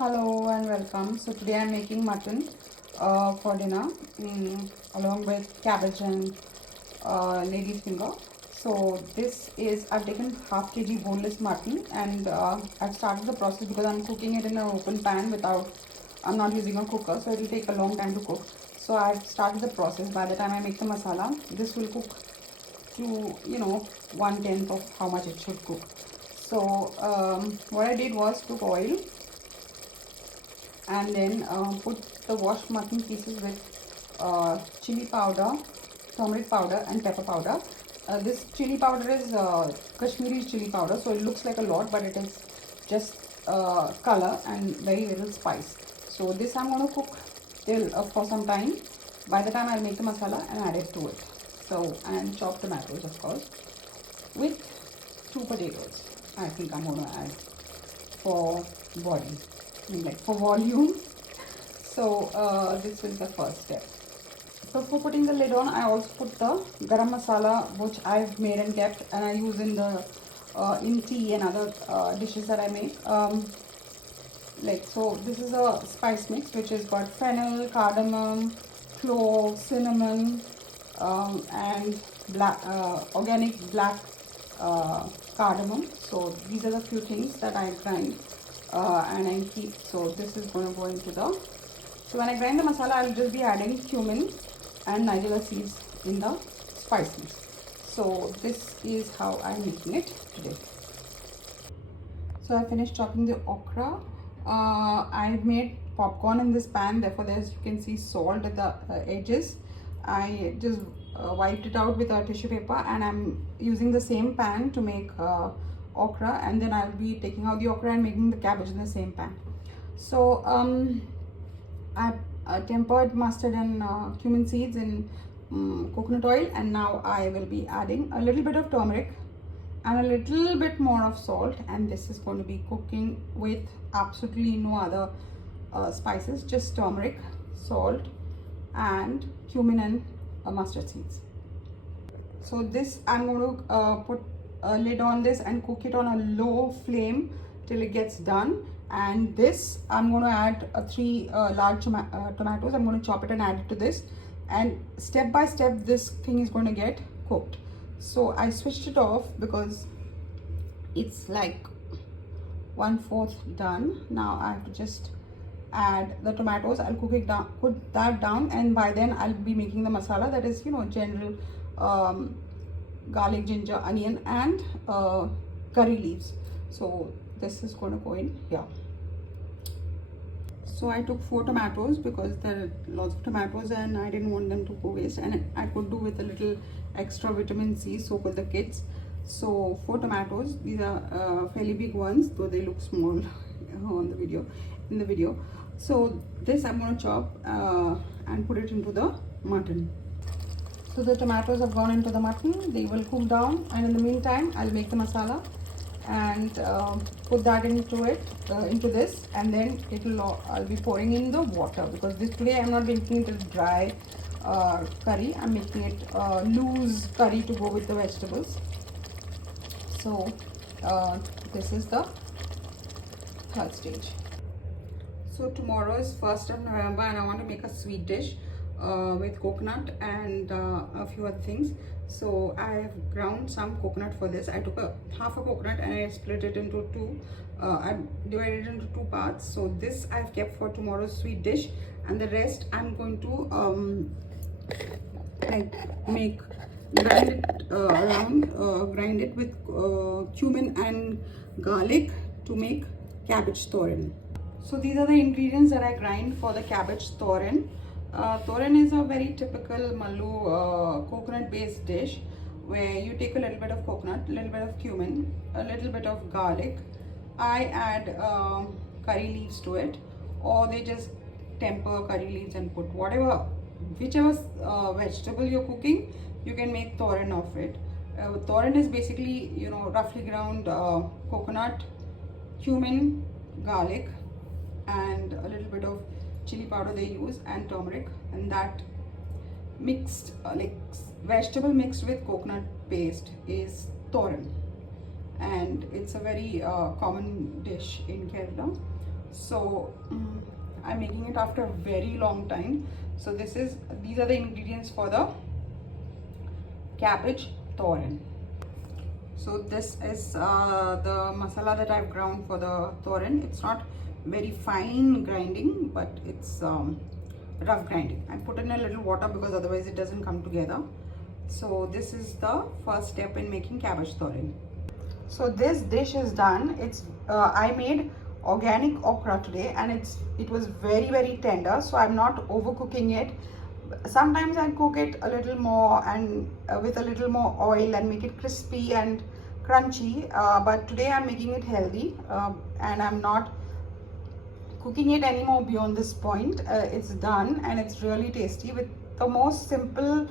Hello and welcome. So today I'm making mutton for dinner along with cabbage and lady's finger. So this is, I've taken half kg boneless mutton and I've started the process because I'm cooking it in an open pan I'm not using a cooker, so it will take a long time to cook. So I've started the process. By the time I make the masala, this will cook to 1/10 of how much it should cook. So what I did was took oil and then put the washed mutton pieces with chili powder, turmeric powder and pepper powder. This chili powder is Kashmiri chili powder, so it looks like a lot, but it is just color and very little spice. So this I'm going to cook till for some time. By the time I'll make the masala and add it to it. So, and chop tomatoes of course, with 2 potatoes. I think I'm going to add for body, like for volume. So this is the first step. So for putting the lid on, I also put the garam masala, which I've made and kept, and I use in the in tea and other dishes that I make. So this is a spice mix which has got fennel, cardamom, clove, cinnamon, and black organic black cardamom. So these are the few things that I grind and I keep. So this is going to go into the. So when I grind the masala, I'll just be adding cumin and nigella seeds in the spice mix. So this is how I'm making it today. So I finished chopping the okra. I've made popcorn in this pan, therefore there's, you can see salt at the edges. I just wiped it out with a tissue paper, and I'm using the same pan to make okra, and then I'll be taking out the okra and making the cabbage in the same pan. So I tempered mustard and cumin seeds in coconut oil, and now I will be adding a little bit of turmeric and a little bit more of salt, and this is going to be cooking with absolutely no other spices, just turmeric, salt and cumin and mustard seeds. So this I'm going to put a lid on this and cook it on a low flame till it gets done. And this I'm going to add 3 large tomatoes. I'm going to chop it and add it to this, and step by step this thing is going to get cooked. So I switched it off because it's like 1/4 done. Now I have to just add the tomatoes. I'll cook it down, put that down, and by then I'll be making the masala, that is general garlic, ginger, onion and curry leaves. So this is going to go in here. So I took 4 tomatoes because there are lots of tomatoes and I didn't want them to go waste, and I could do with a little extra vitamin C, so for the kids. So 4 tomatoes. These are fairly big ones, though they look small on the video. In the video. So this I'm going to chop and put it into the mutton. So the tomatoes have gone into the mutton. They will cool down, and in the meantime I'll make the masala and put that into it, into this, and then I'll be pouring in the water, because this today I'm not making it a dry curry. I'm making it loose curry to go with the vegetables. So this is the third stage. So tomorrow is 1st of November and I want to make a sweet dish with coconut and a few other things. So I have ground some coconut for this. I took half a coconut and I split it into 2. I divided it into 2 parts. So this I've kept for tomorrow's sweet dish, and the rest I'm going to grind it with cumin and garlic to make cabbage thoran. So these are the ingredients that I grind for the cabbage thoran. Thoran is a very typical Mallu coconut based dish, where you take a little bit of coconut, a little bit of cumin, a little bit of garlic. I add curry leaves to it, or they just temper curry leaves and put whichever vegetable you're cooking, you can make thoran of it. Thoran is basically roughly ground coconut, cumin, garlic and a little bit of chili powder they use, and turmeric, and that mixed vegetable mixed with coconut paste is thoran, and it's a very common dish in Kerala. So I'm making it after a very long time. So these are the ingredients for the cabbage thoran. So this is the masala that I've ground for the thoran. It's not very fine grinding, but it's rough grinding. I put in a little water because otherwise it doesn't come together. So this is the first step in making cabbage thoran. So this dish is done. It's I made organic okra today, and it was very tender, so I'm not overcooking it. Sometimes I cook it a little more and with a little more oil and make it crispy and crunchy, but today I'm making it healthy, and I'm not cooking it anymore beyond this point. It's done and it's really tasty with the most simple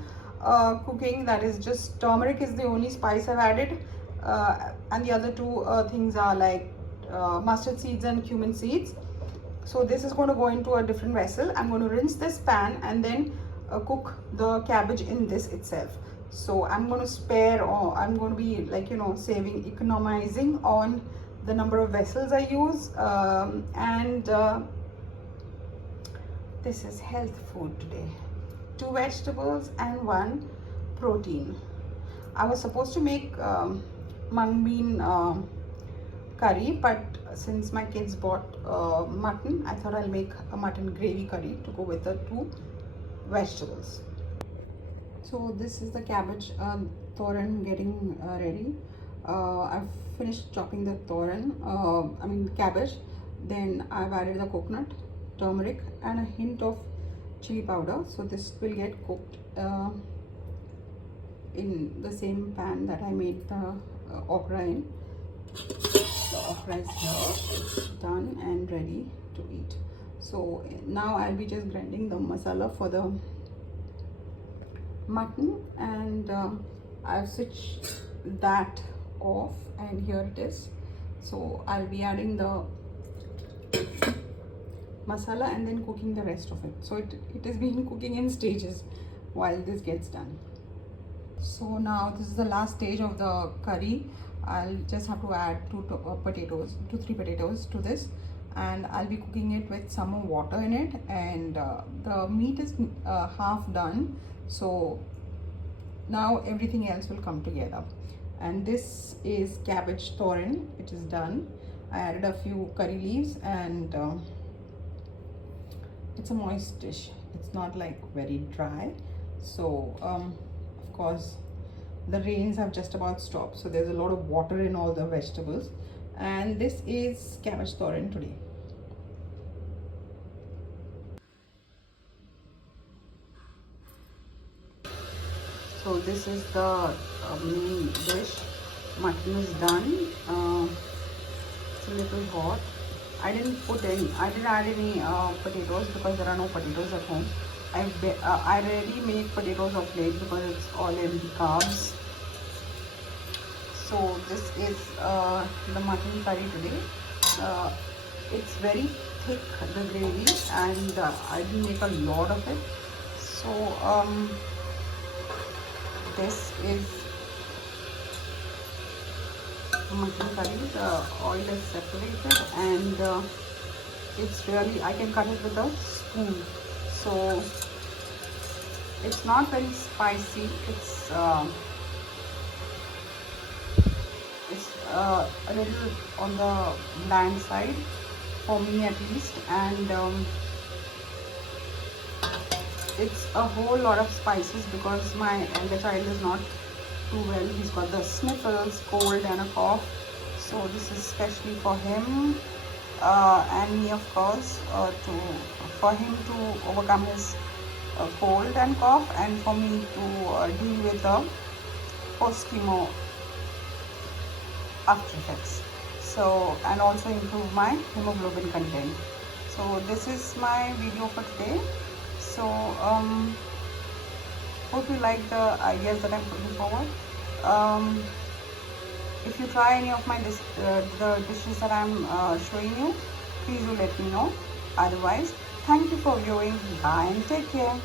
cooking, that is just turmeric is the only spice I've added, and the other two things are like mustard seeds and cumin seeds. So this is going to go into a different vessel. I'm going to rinse this pan and then cook the cabbage in this itself. So I'm going to spare, or I'm going to be like, you know, saving, economizing on the number of vessels I use, and this is health food today. 2 vegetables and 1 protein. I was supposed to make mung bean curry, but since my kids bought mutton, I thought I'll make a mutton gravy curry to go with the 2 vegetables. So this is the cabbage thoran getting ready. I've finished chopping the cabbage. Then I've added the coconut, turmeric and a hint of chili powder. So this will get cooked in the same pan that I made the okra in. The okra is here, it's done and ready to eat. So now I'll be just grinding the masala for the mutton, and I've switched that off, and here it is. So I'll be adding the masala and then cooking the rest of it. So it is being cooking in stages while this gets done. So now this is the last stage of the curry. I'll just have to add 2 to 3 potatoes to this, and I'll be cooking it with some more water in it, and the meat is half done. So now everything else will come together, and this is cabbage thoran. It is done. I added a few curry leaves, and it's a moist dish. It's not like very dry. So of course the rains have just about stopped, so there's a lot of water in all the vegetables, and this is cabbage thoran today. So this is the main dish. Mutton is done. It's a little hot. I didn't add any potatoes because there are no potatoes at home. I rarely make potatoes of late because it's all empty carbs. So this is the mutton curry today. It's very thick, the gravy, and I didn't make a lot of it. So this is mutton curry. The oil is separated, and it's really, I can cut it with a spoon. So it's not very spicy. It's a little on the bland side for me at least, and it's a whole lot of spices because my elder child is not too well. He's got the sniffles, cold and a cough, so this is especially for him and me, of course, for him to overcome his cold and cough, and for me to deal with the post-chemo after effects, so, and also improve my hemoglobin content. So this is my video for today. So hope you like the ideas that I'm putting forward. If you try any of my the dishes that I'm showing you, please do let me know. Otherwise, thank you for viewing. Bye and take care.